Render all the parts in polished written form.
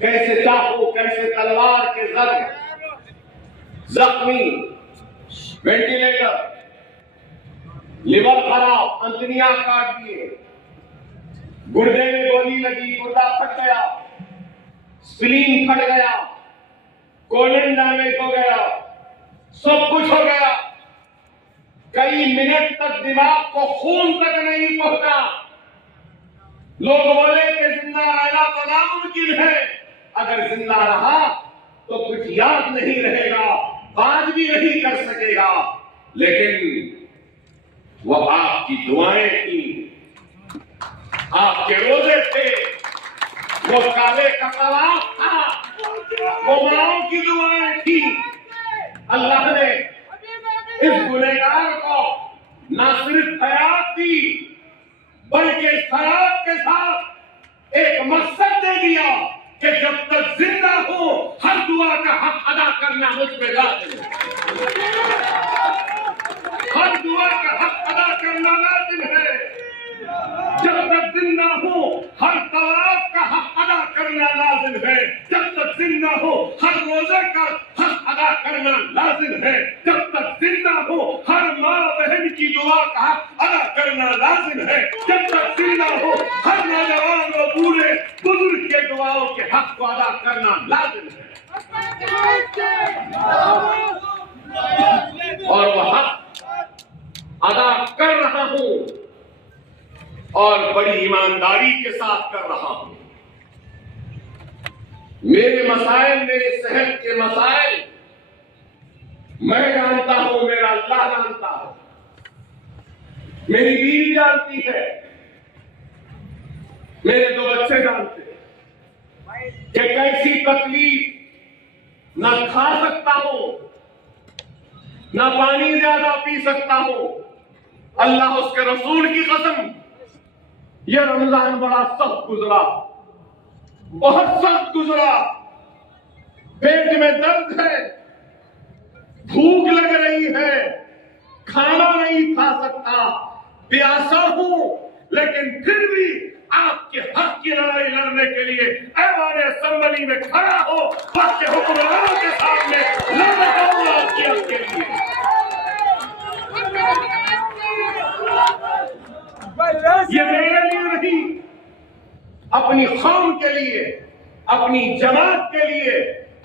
کیسے چاقو، کیسے تلوار کے ضرب، زخمی، وینٹیلیٹر، لیور خراب، انتڑیاں کاٹ دیے، گردے میں گولی لگی، گردہ پھٹ گیا، سپلین پھٹ گیا، کولن ڈیمیج ہو گیا، سب کچھ ہو گیا، کئی منٹ تک دماغ کو خون تک نہیں پہنچا۔ لوگ بولے کہ زندہ رہنا تو ناممکن ہے، اگر زندہ رہا تو کچھ یاد نہیں رہے گا، بات بھی نہیں کر سکے گا، لیکن وہ آپ کی دعائیں تھیں، آپ کے روزے تھے، وہ کعبے کا طواف تھا، وہ ماؤں کی دعائیں تھیں۔ اللہ نے اس گنہگار کو نہ صرف حیات دی بلکہ اس حیات کے ساتھ ایک مقصد دے دیا کہ جب تک زندہ ہوں ہر دعا کا حق ادا کرنا مجھ پہ لازم ہے، ہر دعا کا حق ادا کرنا لازم ہے، جب تک زندہ ہوں ہر طواف کا حق ادا کرنا لازم ہے، جب تک زندہ ہوں ہر روزے کا حق ادا کرنا لازم ہے، جب تک زندہ ہوں ہر ماں بہن کی دعا کا حق ادا کرنا لازم ہے، جب تک زندہ ہوں ہر نوجوان و بوڑھے بزرگ کے دعاؤں کے حق کو ادا کرنا لازم ہے، اور وہ حق ادا کر رہا ہوں اور بڑی ایمانداری کے ساتھ کر رہا ہوں۔ میرے مسائل، میرے صحت کے مسائل میں جانتا ہوں، میرا اللہ جانتا ہے، میری بیوی جانتی ہے، میرے دو بچے جانتے ہیں کہ کیسی تکلیف نہ کھا سکتا ہوں، نہ پانی زیادہ پی سکتا ہوں۔ اللہ اس کے رسول کی قسم، یہ رمضان بڑا سخت گزرا، بہت سخت گزرا، پیٹ میں درد ہے، بھوک لگ رہی ہے، کھانا نہیں کھا سکتا، پیاسا ہوں، لیکن پھر بھی آپ کے حق کی لڑائی لڑنے کے لیے ایوان اسمبلی میں کھڑا ہو، وقت کے حکمرانوں کے سامنے لڑ رہا ہوں آپ کے حق کے لیے۔ یہ میرے لیے نہیں، اپنی قوم کے لیے، اپنی جماعت کے لیے،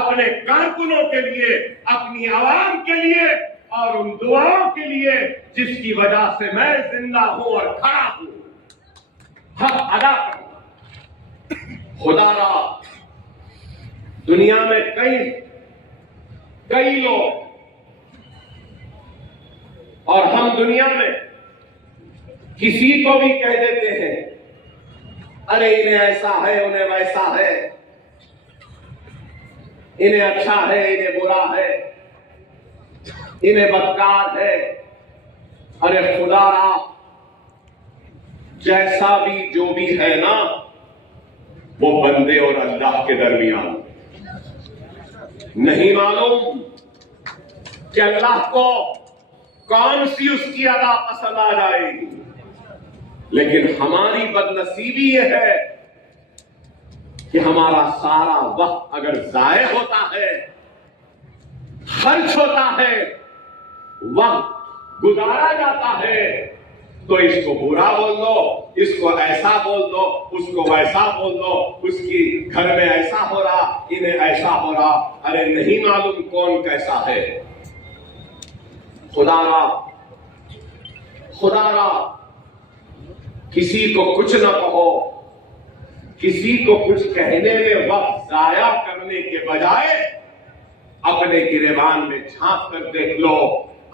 اپنے کارکنوں کے لیے، اپنی عوام کے لیے، اور ان دعاؤں کے لیے جس کی وجہ سے میں زندہ ہوں اور کھڑا ہوں، حق ادا کروں۔ خدا را دنیا میں کئی لوگ، اور ہم دنیا میں کسی کو بھی کہہ دیتے ہیں ارے انہیں ایسا ہے، انہیں ویسا ہے، انہیں اچھا ہے، انہیں برا ہے، انہیں بدکار ہے۔ ارے خدا را جیسا بھی جو بھی ہے نا، وہ بندے اور اللہ کے درمیان نہیں معلوم کہ اللہ کو کون سی اس کی ادا پسند آ جائے گی، لیکن ہماری بدنصیبی یہ ہے کہ ہمارا سارا وقت اگر ضائع ہوتا ہے، خرچ ہوتا ہے، وقت گزارا جاتا ہے، تو اس کو برا بول دو، اس کو ایسا بول دو، اس کو ویسا بول دو، اس کی گھر میں ایسا ہو رہا، انہیں ایسا ہو رہا، ارے نہیں معلوم کون کیسا ہے۔ خدا را کسی کو کچھ نہ کہو، کسی کو کچھ کہنے میں وقت ضائع کرنے کے بجائے اپنے گریبان میں جھانک کر دیکھ لو،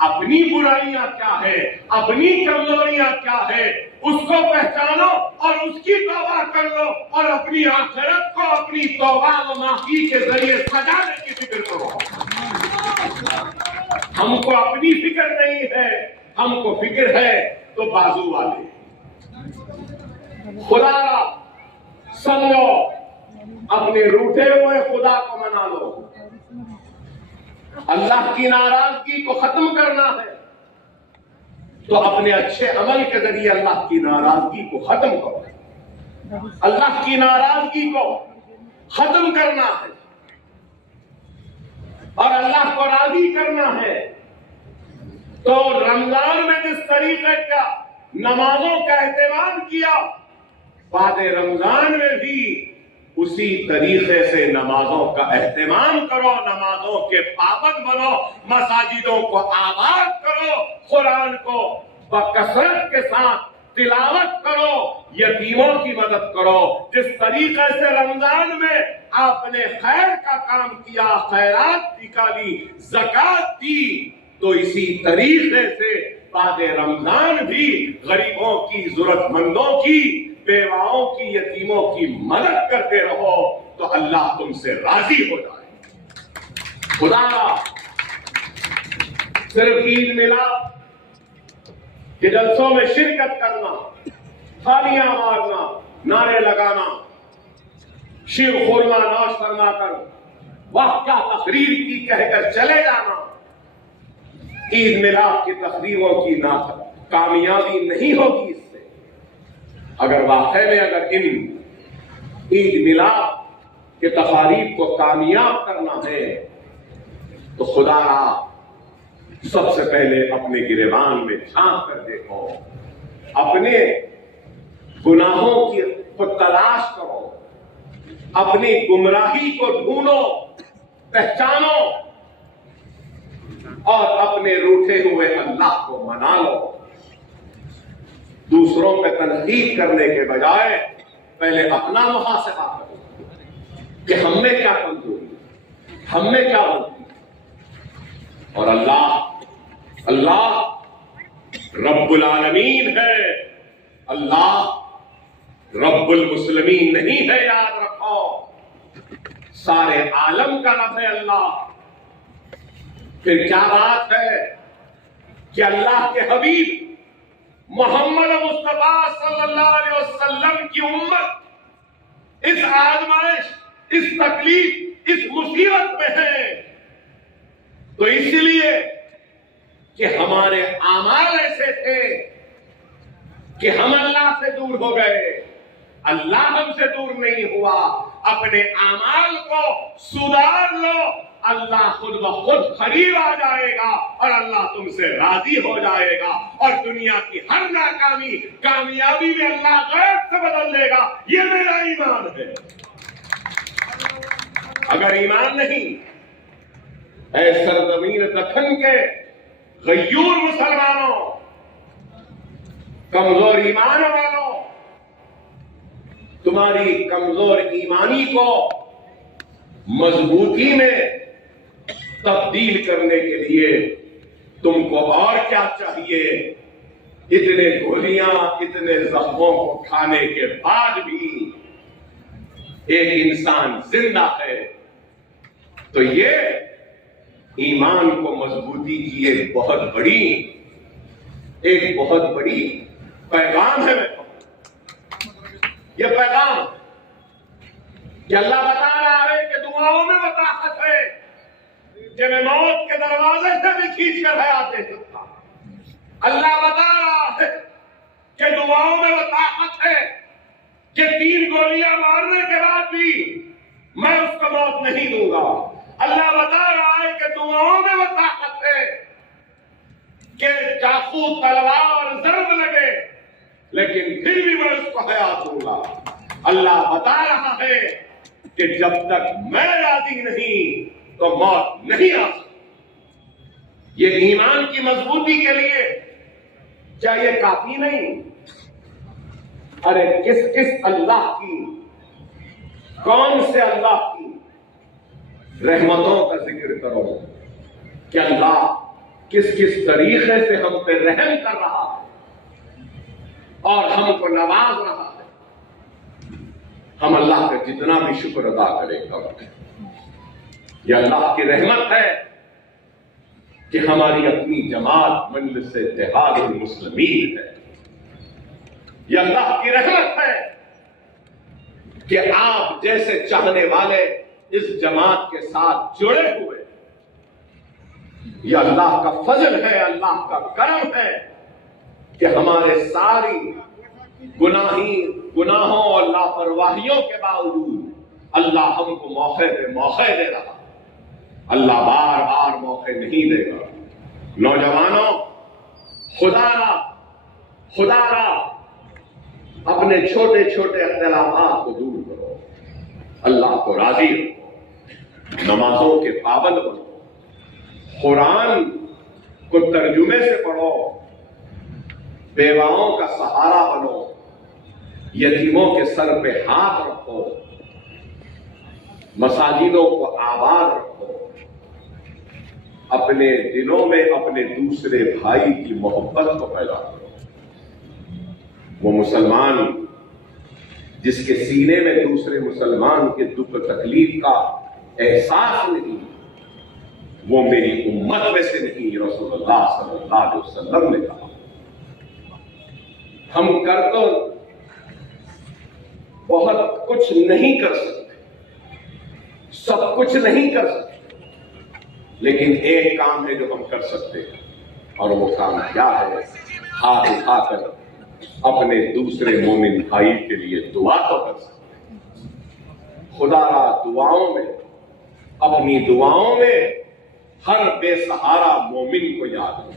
اپنی برائیاں کیا ہے، اپنی کمزوریاں کیا ہے، اس کو پہچانو اور اس کی توبہ کر لو، اور اپنی آخرت کو اپنی توبہ و معافی کے ذریعے سجانے کی فکر کرو۔ ہم کو اپنی فکر نہیں ہے، ہم کو فکر ہے تو بازو والے۔ خدا را سمجھو، اپنے روٹے ہوئے خدا کو منا لو۔ اللہ کی ناراضگی کو ختم کرنا ہے تو اپنے اچھے عمل کے ذریعے اللہ کی ناراضگی کو ختم کرو۔ اللہ کی ناراضگی کو ختم کرنا ہے اور اللہ کو راضی کرنا ہے، تو رمضان میں جس طریقے کا نمازوں کا اہتمام کیا، بعد رمضان میں بھی اسی طریقے سے نمازوں کا اہتمام کرو، نمازوں کے پابند بنو، مساجدوں کو آباد کرو، قرآن کو بکثرت کے ساتھ تلاوت کرو، یتیموں کی مدد کرو۔ جس طریقے سے رمضان میں آپ نے خیر کا کام کیا، خیرات نکالی، زکوٰۃ دی، تو اسی طریقے سے بعد رمضان بھی غریبوں کی، ضرورت مندوں کی، بیواؤں کی، یتیموں کی مدد کرتے رہو، تو اللہ تم سے راضی ہو جائے۔ خدا صرف عید میلاد کے جلسوں میں شرکت کرنا، تھالیاں مارنا، نعرے لگانا، شیر خورما نوش فرما کر واہ کیا تقریر کی کہہ کر چلے جانا، عید میلاد کی تقریروں کی کامیابی نہیں ہوگی۔ اس سے اگر واقعی میں ان عید میلاد کے تقاریب کو کامیاب کرنا ہے، تو خدا سب سے پہلے اپنے گریبان میں جھانک کر دیکھو، اپنے گناہوں کو تلاش کرو، اپنی گمراہی کو ڈھونڈو، پہچانو، اور اپنے روٹھے ہوئے اللہ کو منا لو۔ دوسروں پہ تنقید کرنے کے بجائے پہلے اپنا محاسبہ کرو کہ ہم میں کیا کمزوری، ہم میں کیا غلطی، اور اللہ رب العالمین ہے، اللہ رب المسلمین نہیں ہے، یاد رکھو، سارے عالم کا رب ہے اللہ۔ پھر کیا بات ہے کہ اللہ کے حبیب محمد مصطفیٰ صلی اللہ علیہ وسلم کی امت اس آزمائش، اس تکلیف، اس مصیبت میں ہے، تو اس لیے کہ ہمارے اعمال ایسے تھے کہ ہم اللہ سے دور ہو گئے، اللہ ہم سے دور نہیں ہوا۔ اپنے اعمال کو سدھار لو، اللہ خود بخود قریب آ جائے گا اور اللہ تم سے راضی ہو جائے گا، اور دنیا کی ہر ناکامی کامیابی میں اللہ غیب سے بدل دے گا۔ یہ میرا ایمان ہے۔ اگر ایمان نہیں، اے سرزمین دکن کے غیور مسلمانوں، کمزور ایمان والوں، تمہاری کمزور ایمانی کو مضبوطی میں تبدیل کرنے کے لیے تم کو اور کیا چاہیے؟ اتنے گولیاں، اتنے زخموں کو کھانے کے بعد بھی ایک انسان زندہ ہے، تو یہ ایمان کو مضبوطی کی ایک بہت بڑی پیغام ہے۔ یہ پیغام کہ اللہ بتا رہا ہے کہ دعاؤں میں وہ طاقت ہے کہ میں موت کے دروازے سے بھی کھینچ کر حیات دے سکتا ہوں۔ اللہ بتا رہا ہے کہ دعاؤں میں وہ طاقت ہے کہ 3 گولیاں مارنے کے بعد بھی میں اس کو موت نہیں دوں گا۔ اللہ بتا رہا ہے کہ دعاؤں میں وہ طاقت ہے کہ چاقو، تلوار اور ضرب لگے لیکن پھر بھی میں اس کو حیات دوں گا۔ اللہ بتا رہا ہے کہ جب تک میں راضی نہیں تو موت نہیں آ سکتی۔ یہ ایمان کی مضبوطی کے لیے کیا یہ کافی نہیں؟ ارے کس اللہ کی، کون سے اللہ کی رحمتوں کا ذکر کرو کہ اللہ کس طریقے سے ہم پہ رحم کر رہا ہے اور ہم کو نواز رہا ہے۔ ہم اللہ کا جتنا بھی شکر ادا کریں گا، یہ اللہ کی رحمت ہے کہ ہماری اپنی جماعت مجلس اتحاد المسلمین ہے۔ یہ اللہ کی رحمت ہے کہ آپ جیسے چاہنے والے اس جماعت کے ساتھ جڑے ہوئے۔ یہ اللہ کا فضل ہے، اللہ کا کرم ہے کہ ہمارے ساری گناہوں اور لاپرواہیوں کے باوجود اللہ ہم کو موقع دے رہا، اللہ بار بار موقع نہیں دے گا۔ نوجوانوں، خدا را اپنے چھوٹے چھوٹے اختلافات کو دور کرو، اللہ کو راضی رکھو، نمازوں کے پابند بنو، قرآن کو ترجمے سے پڑھو، بیواؤں کا سہارا بنو، یتیموں کے سر پہ ہاتھ رکھو، مساجدوں کو آباد رکھو، اپنے دلوں میں اپنے دوسرے بھائی کی محبت کو پیدا کرو۔ وہ مسلمان جس کے سینے میں دوسرے مسلمان کے دکھ تکلیف کا احساس نہیں، وہ میری امت میں سے نہیں، رسول اللہ صلی اللہ علیہ وسلم نے کہا۔ ہم کر تو بہت کچھ نہیں کر سکتے، سب کچھ نہیں کر سکتے، لیکن ایک کام ہے جو ہم کر سکتے ہیں، اور وہ کام کیا ہے؟ ہاتھ اٹھا کر اپنے دوسرے مومن بھائی کے لیے دعا تو کر سکتے ہیں۔ خدا را دعاؤں میں، اپنی دعاؤں میں ہر بے سہارا مومن کو یاد رکھو،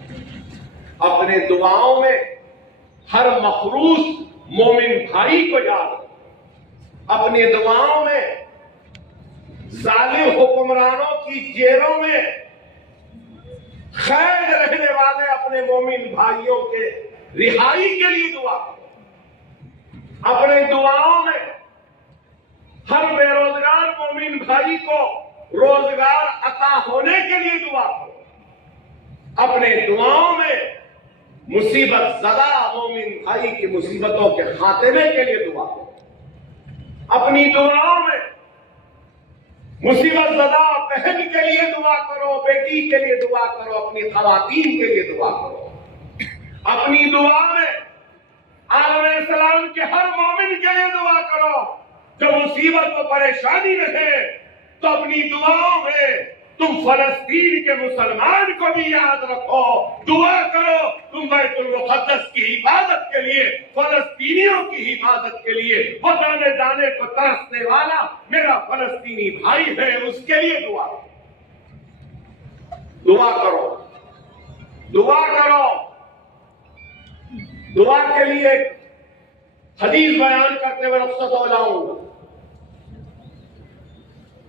اپنے دعاؤں میں ہر مخروص مومن بھائی کو یاد رکھو، اپنی دعاؤں میں ظالم حکمرانوں کی جیلوں میں قید رہنے والے اپنے مومن بھائیوں کے رہائی کے لیے دعا کرو، اپنے دعاؤں میں ہر بے روزگار مومن بھائی کو روزگار عطا ہونے کے لیے دعا کرو، اپنے دعاؤں میں مصیبت زدہ مومن بھائی کی مصیبتوں کے خاتمے کے لیے دعا کرو، اپنی دعاؤں میں مصیبت زدہ بہن کے لیے دعا کرو، بیٹی کے لیے دعا کرو، اپنی خواتین کے لیے دعا کرو، اپنی دعا میں آدم علیہ السلام کے ہر مومن کے لیے دعا کرو جو مصیبت و پریشانی میں ہے۔ تو اپنی دعاؤں میں تم فلسطین کے مسلمان کو بھی یاد رکھو، دعا کرو تم بیت المقدس کی حفاظت کے لیے، فلسطینیوں کی حفاظت کے لیے، وہ دانے دانے کو ترسنے والا میرا فلسطینی بھائی ہے، اس کے لیے دعا کرو، دعا کرو، دعا کرو۔ دعا کے لیے ایک حدیث بیان کرتے ہوئے رخصت ہو جاؤں گا۔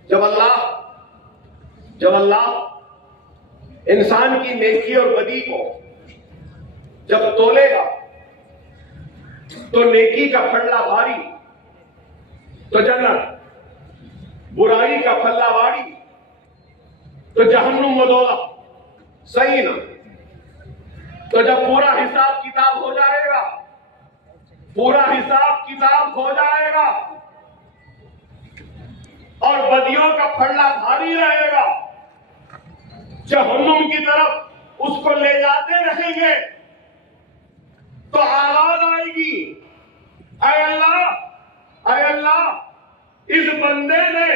جب اللہ انسان کی نیکی اور بدی کو جب تولے گا تو نیکی کا پھنڈا بھاری تو جنت، برائی کا پھلہ باری تو جہنم و دوزخ، صحیح نا؟ تو جب پورا حساب کتاب ہو جائے گا، پورا حساب کتاب ہو جائے گا اور بدیوں کا پھڑا بھاری رہے گا، جہنم کی طرف اس کو لے جاتے رہیں گے، تو آواز آئے گی، اے اللہ، اس بندے نے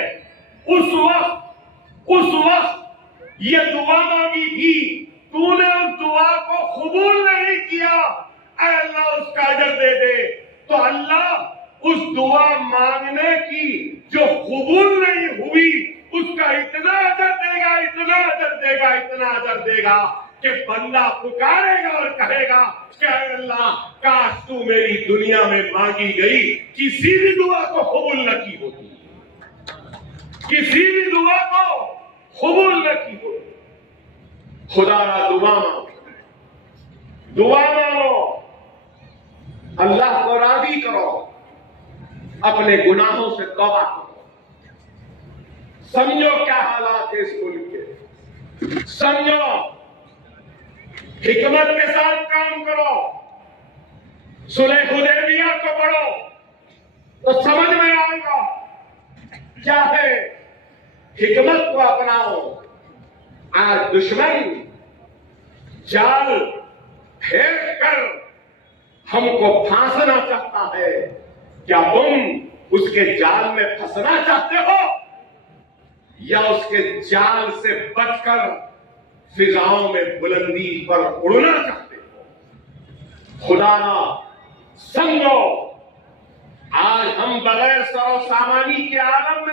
اس وقت یہ دعا مانگی تھی، تو نے اس دعا کو قبول نہیں کیا، اے اللہ اس کا اجر دے دے۔ تو اللہ اس دعا مانگنے کی جو قبول نہیں ہوئی اس کا اتنا اجر دے گا، اتنا اجر دے گا، اتنا اجر دے گا کہ بندہ پکارے گا اور کہے گا کہ اے اللہ کاش تو میری دنیا میں مانگی گئی کسی بھی دعا کو قبول نہ کی ہوتی، کسی بھی دعا کو قبول نہ کی ہوتی۔ خدا را دعا مانگو، دعا مانگو، اللہ کو راضی کرو، اپنے گناہوں سے توبہ کرو۔ سمجھو کیا حالات ہے اس ملک کے، سمجھو، حکمت کے ساتھ کام کرو، صلح حدیبیہ کو پڑھو تو سمجھ میں آئے گا کیا ہے، حکمت کو اپناؤ۔ آج دشمن جال پھیر کر ہم کو پھانسنا چاہتا ہے، کیا تم اس کے جال میں پھنسنا چاہتے ہو یا اس کے جال سے بچ کر فضاؤں میں بلندی پر اڑنا چاہتے ہو؟ خدا نہ سمجھو، آج ہم بغیر سر و سامانی کے عالم میں